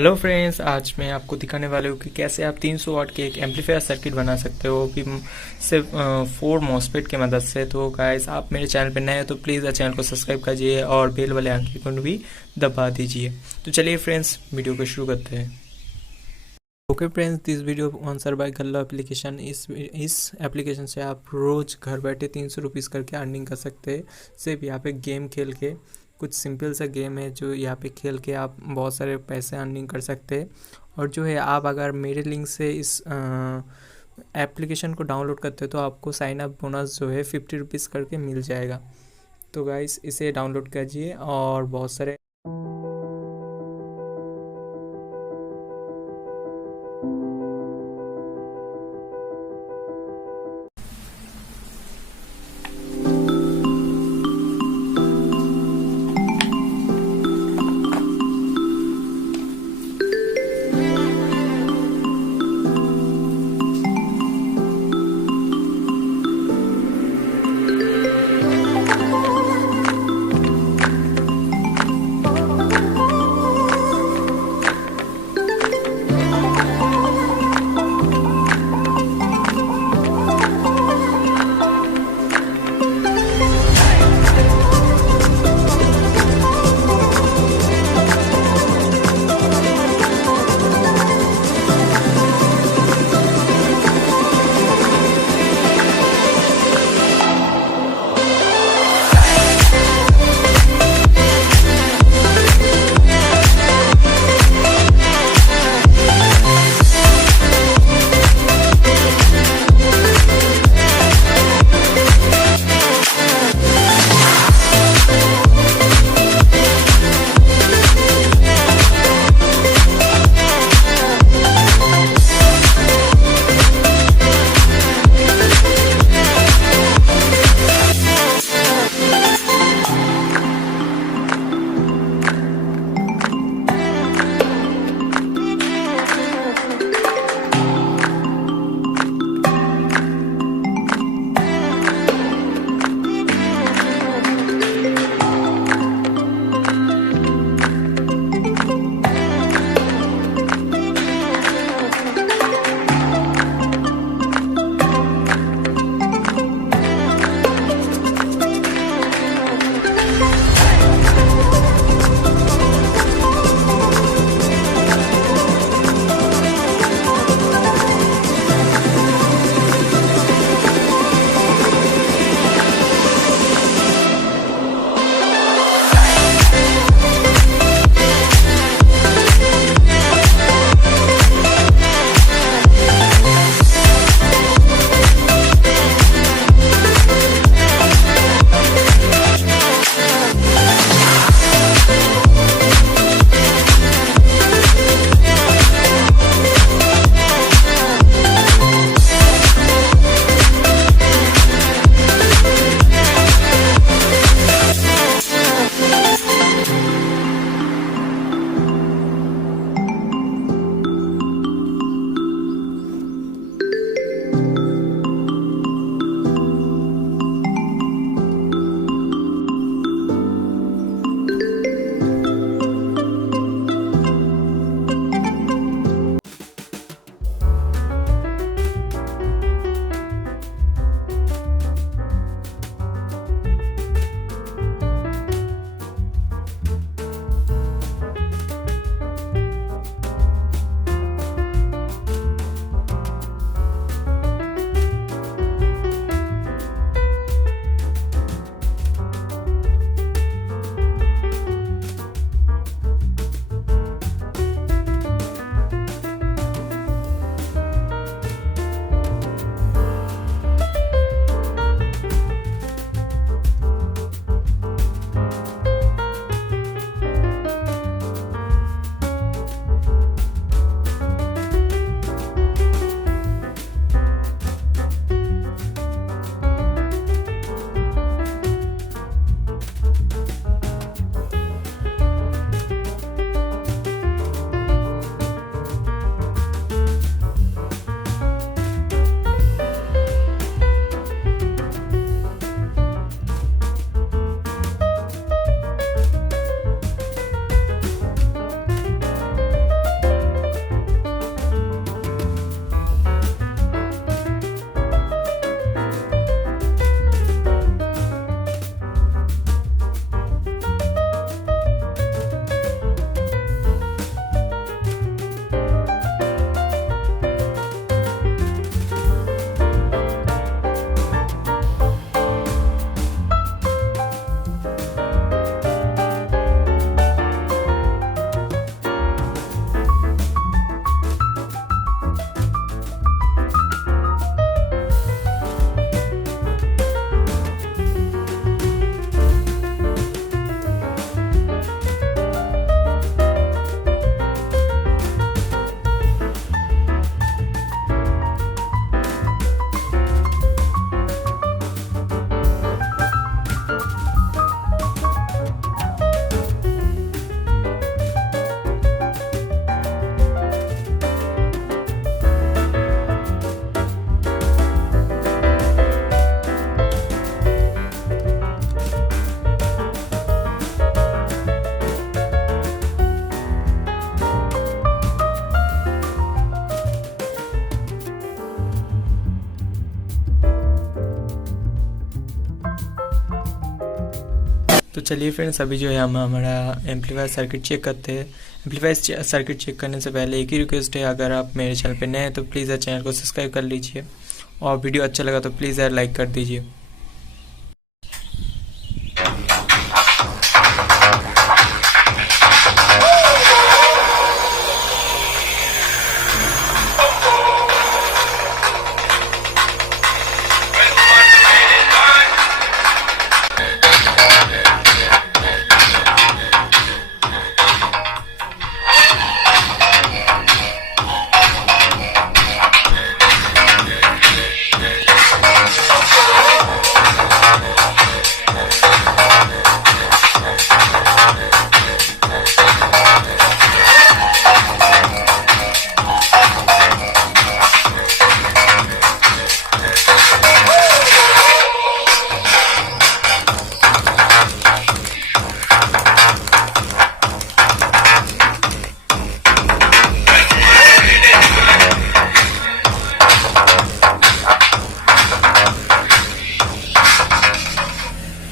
Hello friends, आज मैं आपको दिखाने वाला हूँ कि कैसे आप 300 वाट के एक एम्पलीफायर सर्किट बना सकते हो भी सिर्फ 4 मॉसफेट की मदद से। तो गाइस, आप मेरे चैनल पर नए हो तो प्लीज़ चैनल को सब्सक्राइब कीजिए और बेल वाले आइकन को भी दबा दीजिए। तो चलिए फ्रेंड्स, वीडियो को शुरू करते हैं। Okay friends, this video sponsored by गल्ला एप्लीकेशन। इस एप्लीकेशन से आप रोज़ घर बैठे 300 रुपीज़ करके अर्निंग कर सकते हैं। सिर्फ यहाँ पे गेम खेल के, कुछ सिंपल सा गेम है जो यहाँ पे खेल के आप बहुत सारे पैसे अर्निंग कर सकते हैं। और जो है, आप अगर मेरे लिंक से इस एप्लीकेशन को डाउनलोड करते हो तो आपको साइन अप बोनस जो है 50 रुपीज़ करके मिल जाएगा। तो गाइस, इसे डाउनलोड कीजिए और बहुत सारे तो चलिए फ्रेंड्स, अभी जो है हम हमारा एम्पलीफायर सर्किट चेक करते हैं। एम्पलीफायर सर्किट चेक करने से पहले एक ही रिक्वेस्ट है, अगर आप मेरे चैनल पे नए हैं तो प्लीज़ चैनल को सब्सक्राइब कर लीजिए और वीडियो अच्छा लगा तो प्लीज़ यार लाइक कर दीजिए।